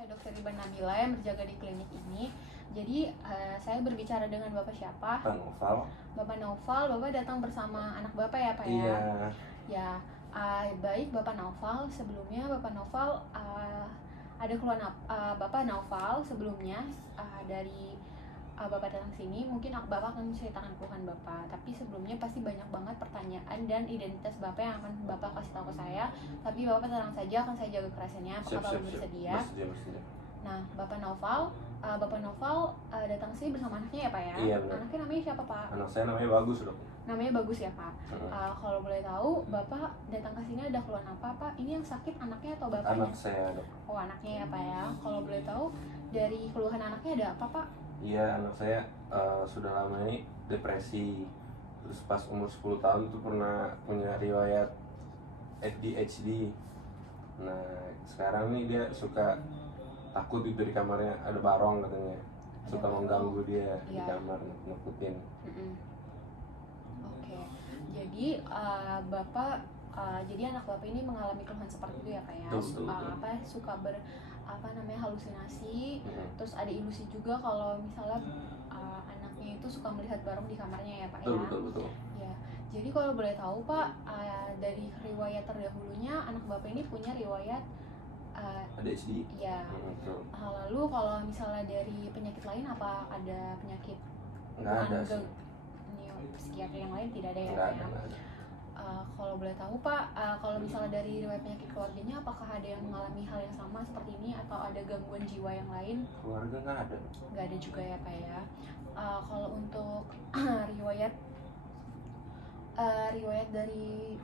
saya Dr. Iban Nabila yang berjaga di klinik ini. Jadi saya berbicara dengan Bapak siapa? Pak Noval. Bapak Noval, Bapak datang bersama anak Bapak ya Pak ya? Iya. Ya, baik Bapak Noval. Sebelumnya Bapak Noval ada keluhan Bapak Noval sebelumnya dari Bapak datang sini, mungkin Bapak akan menceritakan keluhan Bapak. Tapi sebelumnya pasti banyak banget pertanyaan dan identitas Bapak yang akan Bapak kasih tahu ke saya. Tapi Bapak tenang saja, akan saya jaga kerahasiaannya. Apakah Bapak bersedia? Bersedia. Nah, Bapak Noval datang sini bersama anaknya ya Pak ya? Iya benar. Anaknya namanya siapa Pak? Anak saya namanya Bagus dok. Namanya Bagus ya Pak. Kalau boleh tahu, Bapak datang ke sini ada keluhan apa Pak? Ini yang sakit anaknya atau bapaknya? Anak saya dok. Oh anaknya ya Pak ya. Kalau boleh tahu dari keluhan anaknya ada apa Pak? Iya, anak saya sudah lama ini depresi. Terus pas umur 10 tahun tuh pernah punya riwayat ADHD. Nah, sekarang nih dia suka takut itu di kamarnya ada barong katanya. Suka mengganggu dia di kamar, nakutin. Oke. Jadi Bapak jadi anak Bapak ini mengalami keluhan seperti itu ya Pak ya? Betul. Suka halusinasi, terus ada ilusi juga kalau misalnya anaknya itu suka melihat barong di kamarnya ya Pak ya? Betul. Ya, jadi kalau boleh tahu Pak, dari riwayat terdahulunya anak Bapak ini punya riwayat ADHD. Ya. Lalu kalau misalnya dari penyakit lain, apa ada penyakit? Nggak ada sih. Psikiatri yang lain tidak ada ya Nggak Pak ya? ada. Kalau boleh tahu Pak, kalau misalnya dari riwayat penyakit keluarganya, apakah ada yang mengalami hal yang sama seperti ini atau ada gangguan jiwa yang lain? Keluarga nggak ada. Nggak ada juga ya Pak ya. Kalau untuk riwayat dari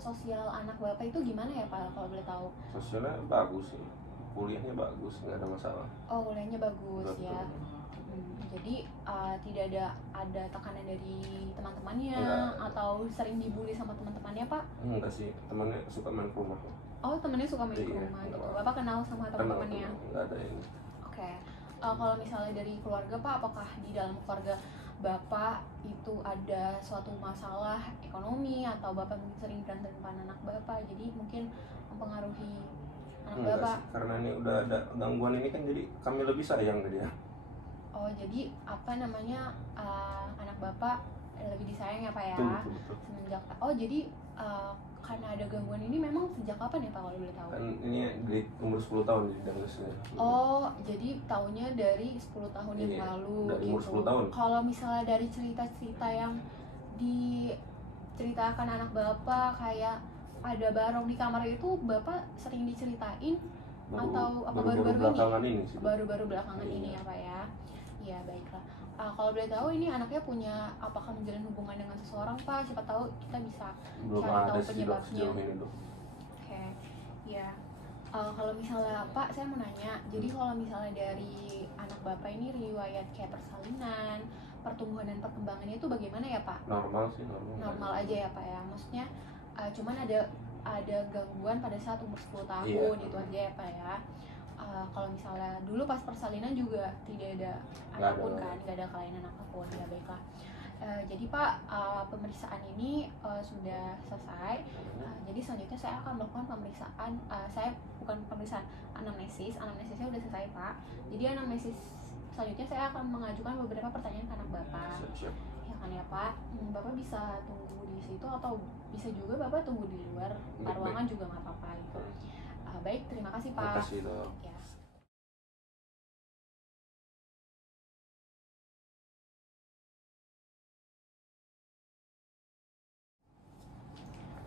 sosial anak Bapak itu gimana ya Pak, kalau boleh tahu? Sosialnya bagus sih, kuliahnya bagus, nggak ada masalah. Oh, kuliahnya bagus. Betul. Ya. Jadi tidak ada tekanan dari teman-temannya. Enggak. Atau sering dibully sama teman-temannya Pak? Enggak sih, temannya suka main ke rumah. Oh, temannya suka main ke rumah gitu. Bapak kenal sama teman-temannya? Enggak ada ini. Oke. Kalau misalnya dari keluarga Pak, apakah di dalam keluarga Bapak itu ada suatu masalah ekonomi atau Bapak mungkin sering berantem dengan anak Bapak, jadi mungkin mempengaruhi anak Bapak? Sih, karena ini udah ada gangguan ini kan, jadi kami lebih sayang ke dia. Oh, jadi anak Bapak lebih disayang ya Pak ya? Betul. Semenjak jadi karena ada gangguan ini memang sejak kapan ya Pak, kalau boleh tahu? Kan ini dari umur 10 tahun diagnosisnya. Oh, jadi tahunya dari 10 tahun yang lalu dari gitu. Umur 10 tahun. Kalau misalnya dari cerita-cerita yang diceritakan anak Bapak kayak ada barong di kamar itu, Bapak sering diceritain atau apa baru-baru ini? Baru-baru belakangan ini ya Pak ya? Ya baiklah. Kalau boleh tahu ini anaknya apakah menjalin hubungan dengan seseorang Pak? Siapa tahu kita bisa cari tahu penyebabnya. Oke. Ya. Kalau misalnya Pak, saya mau nanya. Jadi kalau misalnya dari anak Bapak ini riwayat kayak persalinan, pertumbuhan dan perkembangannya itu bagaimana ya Pak? Normal sih, normal. Normal aja ya Pak ya. Maksudnya cuman ada gangguan pada saat umur 10 tahun gitu aja ya Pak ya. Kalau misalnya dulu pas persalinan juga tidak ada apapun kan, nggak ada kelainan apapun. Ya baiklah. Jadi Pak, pemeriksaan ini sudah selesai. Jadi selanjutnya saya akan melakukan pemeriksaan. Saya bukan pemeriksaan, anamnesisnya sudah selesai Pak. Jadi anamnesis selanjutnya saya akan mengajukan beberapa pertanyaan ke anak Bapak. Siap. Ya kan ya Pak. Bapak bisa tunggu di situ atau bisa juga Bapak tunggu di luar ruangan juga nggak apa-apa gitu. Baik, terima kasih Pak. Terima kasih dok. Ya.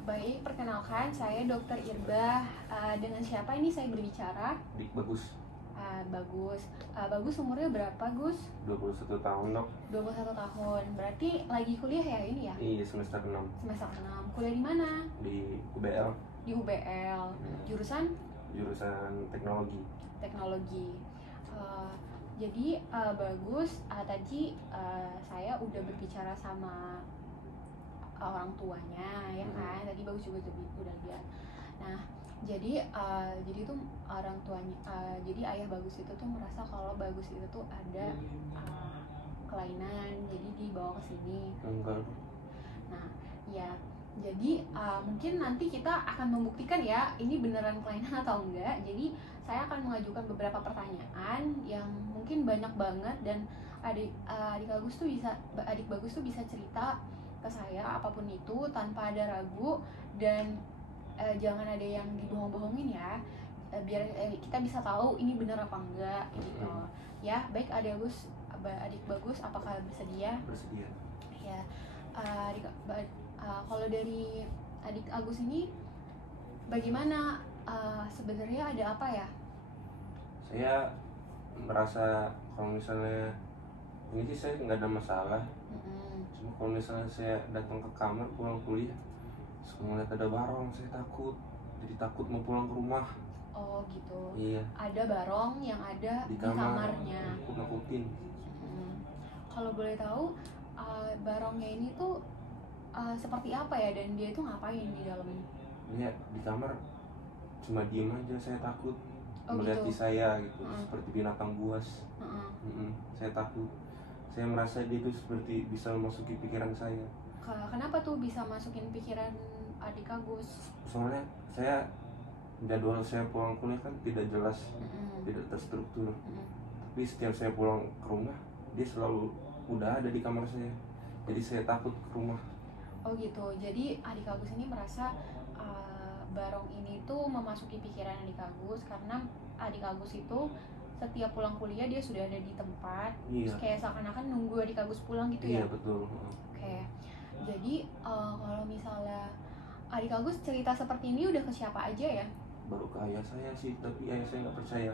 Baik, perkenalkan saya Dr. Irba. Dengan siapa ini saya berbicara? Bagus. Bagus umurnya berapa Gus? 21 tahun dok. 21 tahun, berarti lagi kuliah ya ini ya? Iya, semester 6. Semester 6, kuliah di mana? Di UBL. Di UBL, jurusan teknologi. Jadi Bagus, tadi saya udah berbicara sama orang tuanya ya kan, tadi Bagus juga udah lihat. Nah, jadi tuh orang tuanya, jadi ayah Bagus itu tuh merasa kalau Bagus itu tuh ada kelainan, jadi dibawa ke sini. Enggak. Nah, ya jadi mungkin nanti kita akan membuktikan ya ini beneran kelainan atau enggak. Jadi saya akan mengajukan beberapa pertanyaan yang mungkin banyak banget, dan adik Bagus tuh bisa cerita ke saya apapun itu tanpa ada ragu, dan jangan ada yang dibohong-bohongin ya, biar kita bisa tahu ini benar apa enggak gitu. Ya, baik adik Bagus, apakah bersedia? Bersedia. Ya, kalau dari adik Agus ini bagaimana, sebenarnya ada apa ya? Saya merasa kalau misalnya ini sih saya nggak ada masalah. Cuma kalau misalnya saya datang ke kamar pulang kuliah, terus ngeliat ada barong, saya takut. Jadi takut mau pulang ke rumah. Oh gitu. Iya. Ada barong yang ada di kamarnya. Nakutin. Kalau boleh tahu, barongnya ini tuh seperti apa ya, dan dia itu ngapain di dalamnya? Dia di kamar cuma diem aja, saya takut. Melihat gitu. di saya gitu, seperti binatang buas. Saya takut. Saya merasa dia itu seperti bisa memasuki pikiran saya. Kenapa tuh bisa masukin pikiran adik Agus? Soalnya saya jadwal saya pulang kuliah kan tidak jelas, tidak terstruktur. Tapi setiap saya pulang ke rumah, dia selalu udah ada di kamar saya. Jadi saya takut ke rumah. Oh gitu. Jadi adik Agus ini merasa barong ini tuh memasuki pikiran adik Agus karena adik Agus itu setiap pulang kuliah dia sudah ada di tempat. Iya. Kayak seakan-akan nunggu adik Agus pulang gitu ya? Iya betul. Oke. Jadi kalau misalnya adik Agus cerita seperti ini udah ke siapa aja ya? Baru ke ayah saya sih, tapi ayah saya nggak percaya.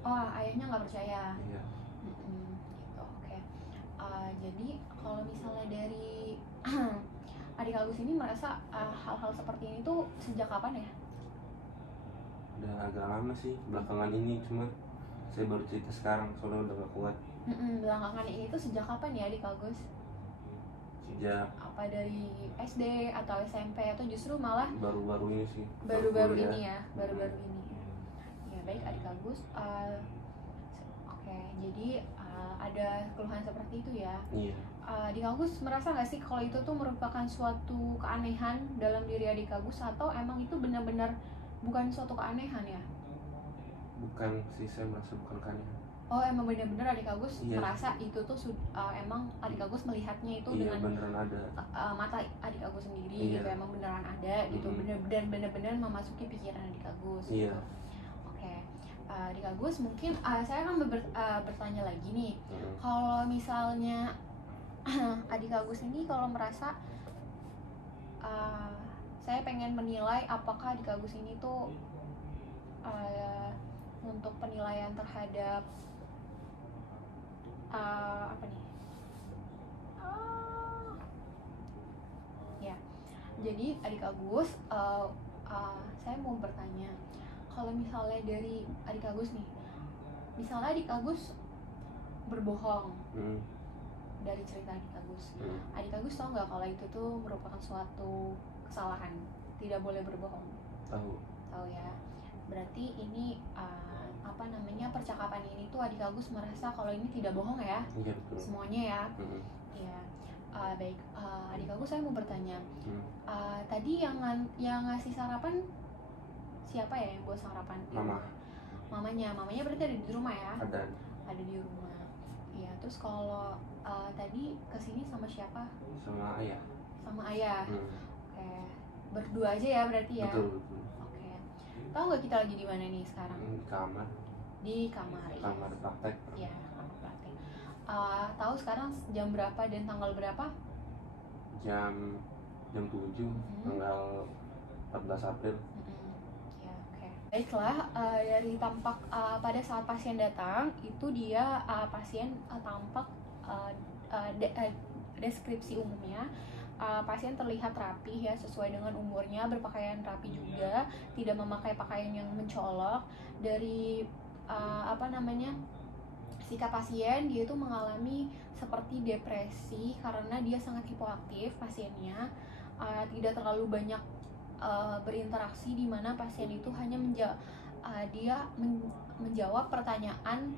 Oh, ayahnya nggak percaya. Iya. Gitu, oke. Jadi kalau misalnya dari adik Agus ini merasa hal-hal seperti ini tuh sejak kapan ya? Udah agak lama sih, belakangan ini, cuma saya baru cerita sekarang soalnya udah gak kuat. Belakangan ini tuh sejak kapan ya adik Agus? Sejak apa dari SD atau SMP atau justru malah baru-baru ini sih? Baru-baru ini ya. Ya baik adik Agus. Oke, jadi ada keluhan seperti itu ya. Iya. Adik Agus merasa nggak sih kalau itu tuh merupakan suatu keanehan dalam diri adik Agus, atau emang itu benar-benar bukan suatu keanehan ya? Bukan sih, saya merasa bukan keanehan. Oh, emang benar-benar adik Agus merasa itu tuh emang adik Agus melihatnya itu dengan beneran ada. Mata adik Agus sendiri gitu, emang beneran ada gitu, benar-benar memasuki pikiran adik Agus gitu. Oke. Adik Agus mungkin saya akan bertanya lagi nih. Kalau misalnya adik Agus ini kalau merasa saya pengen menilai apakah adik Agus ini tuh untuk penilaian terhadap apa nih? Ya. Jadi adik Agus, saya mau bertanya, kalau misalnya dari adik Agus nih, misalnya adik Agus berbohong dari cerita adik Agus, adik Agus tahu nggak kalau itu tuh merupakan suatu kesalahan, tidak boleh berbohong? Tahu ya. Berarti ini percakapan ini tuh adik Agus merasa kalau ini tidak bohong ya? Iya betul. Semuanya ya. Ya. Baik, adik Agus saya mau bertanya, tadi yang ngasih sarapan siapa ya, yang buat sarapan? Mamanya berarti ada di rumah ya? Ada di rumah. Iya, terus kalau tadi kesini sama siapa? Sama ayah. Sama ayah. Oke, berdua aja ya berarti ya? Betul. Oke. Tahu nggak kita lagi di mana nih sekarang? Di kamar. Kamar praktek. Iya, kamar praktek. Tahu sekarang jam berapa dan tanggal berapa? Jam 7, tanggal 14 April. Ya, oke. Baiklah, dari tampak pada saat pasien datang itu dia pasien tampak deskripsi umumnya, pasien terlihat rapi ya, sesuai dengan umurnya, berpakaian rapi juga, tidak memakai pakaian yang mencolok. Dari sikap pasien, dia itu mengalami seperti depresi karena dia sangat hipoaktif pasiennya, tidak terlalu banyak berinteraksi, di mana pasien itu hanya menjawab pertanyaan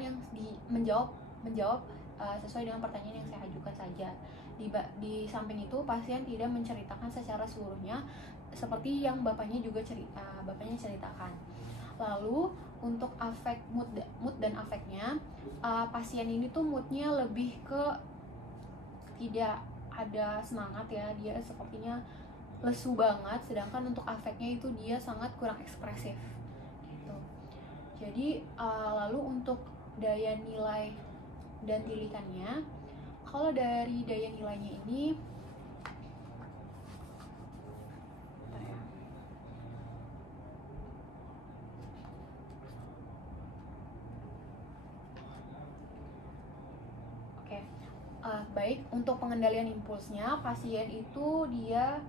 yang menjawab sesuai dengan pertanyaan yang saya ajukan saja. Di samping itu pasien tidak menceritakan secara seperti yang bapaknya ceritakan. Lalu untuk afek mood dan afeknya, pasien ini tuh moodnya lebih ke tidak ada semangat ya, dia sepertinya lesu banget, sedangkan untuk afeknya itu dia sangat kurang ekspresif gitu. Jadi lalu untuk daya nilai dan tilikannya, kalau dari daya nilainya ini baik, untuk pengendalian impulsnya, pasien itu dia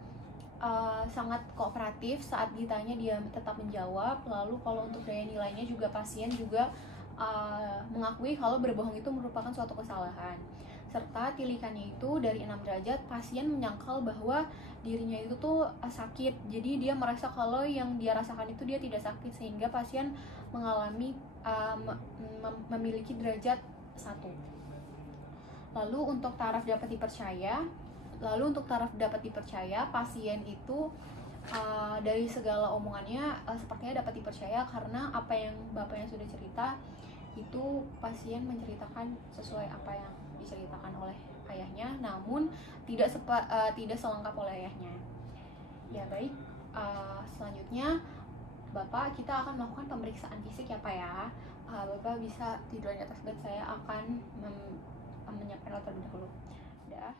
sangat kooperatif, saat ditanya dia tetap menjawab. Lalu kalau untuk daya nilainya juga, pasien juga mengakui kalau berbohong itu merupakan suatu kesalahan. Serta tilikannya itu dari 6 derajat, pasien menyangkal bahwa dirinya itu tuh sakit, jadi dia merasa kalau yang dia rasakan itu dia tidak sakit, sehingga pasien mengalami memiliki derajat 1. Lalu untuk taraf dapat dipercaya, pasien itu dari segala omongannya sepertinya dapat dipercaya, karena apa yang bapaknya sudah cerita itu pasien menceritakan sesuai apa yang diceritakan oleh ayahnya, namun tidak selengkap oleh ayahnya. Ya baik, selanjutnya Bapak, kita akan melakukan pemeriksaan fisik ya Pak ya. Bapak bisa tidur di atas bed, saya akan menyiapkan alat terlebih dahulu. Dah.